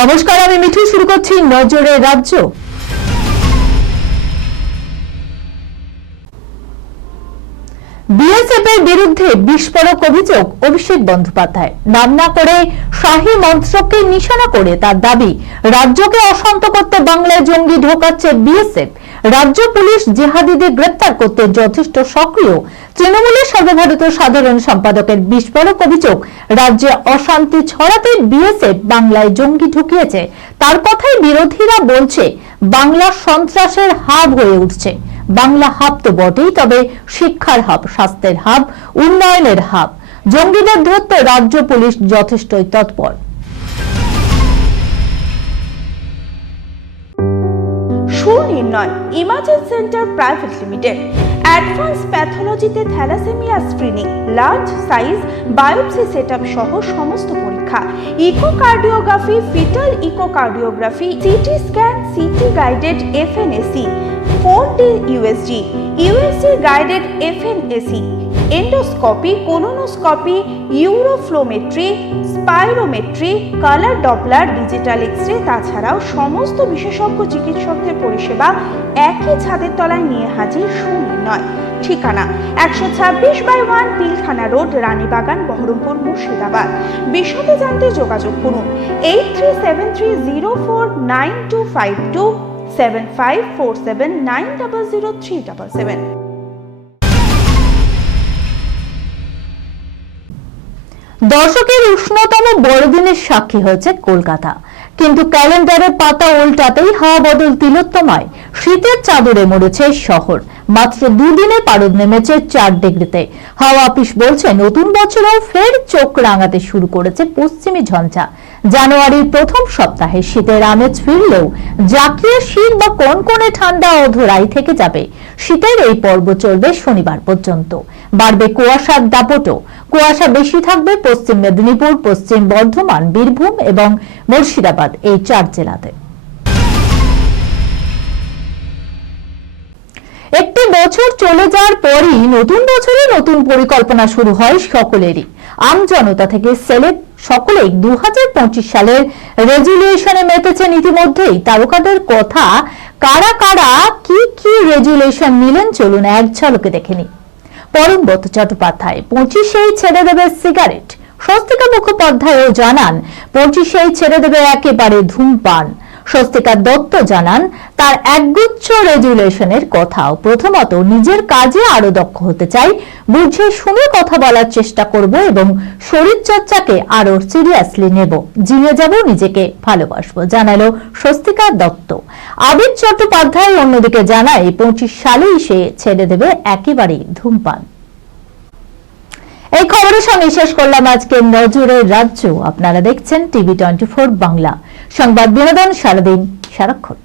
নমস্কার, আমি মিঠু। শুরু করছি নজরে রাজ্য। বিএসএফ এর বিরুদ্ধে বিস্ফোরক অভিযোগ অভিষেক বন্দ্যোপাধ্যায়। নাম না করে শাহী মন্ত্রককে নিশানা করে তার দাবি, রাজ্যকে অশান্ত করতে বাংলায় জঙ্গি ঢোকাচ্ছে বিএসএফ। রাজ্য পুলিশ জেহাদিদের গ্রেপ্তার করতে যথেষ্ট সক্রিয়। তৃণমূলের সর্বভারতীয় সাধারণ সম্পাদকের বিস্ফোরক অভিযোগ, রাজ্যে অশান্তি ছড়াতে বিএসএফ বাংলায় জঙ্গি ঢুকিয়েছে। তার কথাই বিরোধীরা বলছে বাংলা সন্ত্রাসের হাব হয়ে উঠছে। বাংলা হাব তো বটেই, তবে শিক্ষার হাব, স্বাস্থ্যের হাব, উন্নয়নের হাব। জঙ্গিদের ধরতে রাজ্য পুলিশ যথেষ্টই তৎপর। Sunirnoy imaging centre private limited advance প্যাথোলজিতে thalassemia screening, large size biopsy setup সহ সমস্ত পরীক্ষা, echocardiography, foetal echocardiography, CT scan, CT guided FNAC, 4D USG, USG guided FNAC, endoscopy, colonoscopy, uroflowmetry, spirometry, colour doppler, digital X ray, তাছাড়াও সমস্ত বিশেষজ্ঞ চিকিৎসকদের পরিষেবা একই ছাদের তলায় নিয়ে হাজির সুনির্ণয়। ঠিকানা 126/1 পিলখানা রোড, রানীবাগান, বহরমপুর, মুর্শিদাবাদ। বিশদে জানতে যোগাযোগ করুন 8373049252 7547900377। দর্শকের উষ্ণতম বড়দিনের সাক্ষী হয়েছে কলকাতা, কিন্তু ক্যালেন্ডারের পাতা উল্টাতেই হাওয়া বদল তিলোত্তমায়। শীতের চাদরে মরেছে শহর। মাত্র দুদিনে পারদ নেমেছে 4 ডিগ্রিতে। হাওয়া অফিস বলছে নতুন বছরেও ফের চোখ রাঙাতে শুরু করেছে পশ্চিমী ঝঞ্ঝা। জানুয়ারির প্রথম সপ্তাহে শীতের আমেজ ফিরলেও জাকিয়ে শীত বা কনকনে ঠান্ডা অধরাই থেকে যাবে। শীতের এই পর্ব চলবে শনিবার পর্যন্ত। বাড়বে কুয়াশার দাপটও। কুয়াশা বেশি থাকবে পশ্চিম মেদিনীপুর, পশ্চিম বর্ধমান, বীরভূম এবং মুর্শিদাবাদ, এই 4 জেলাতে। একটি বছর চলে যাওয়ার পরই নতুন বছরে নতুন পরিকল্পনা শুরু হয় সকলেরই। আমজনতা থেকে সেলেব সকলেই 2025 সালের রেজুলেশনে মেতেছেন ইতিমধ্যেই। তারকাদের কথা, কারা কারা কি কি রেজুলেশন নিলেন চলুন এক ঝলকে দেখে নিই। পরমব্রত চট্টোপাধ্যায় 25-এই ছেড়ে দেবে সিগারেট। স্বস্তিকা মুখোপাধ্যায়ও জানান 25-এই ছেড়ে দেবে একেবারে ধূমপান। স্বস্তিকা দত্ত জানান তার একগুচ্ছ রেজুলেশনের কথাও। প্রথমত, নিজের কাজে আরো দক্ষ হতে চাই, বুঝে শুনে কথা বলার চেষ্টা করব এবং শরীর চর্চাকে আরো সিরিয়াসলি নেব, জিমে যাব, নিজেকে ভালোবাসবো, জানালো স্বস্তিকা দত্ত। আবির চট্টোপাধ্যায় অন্যদিকে জানায় 25 সালেই সে ছেড়ে দেবে একেবারে ধূমপান। এই খবরের সঙ্গে শেষ করলাম আজকে নজরের রাজ্য। আপনারা দেখছেন টিভি 24 বাংলা, সংবাদ বিনোদন সারাদিন সারাক্ষণ।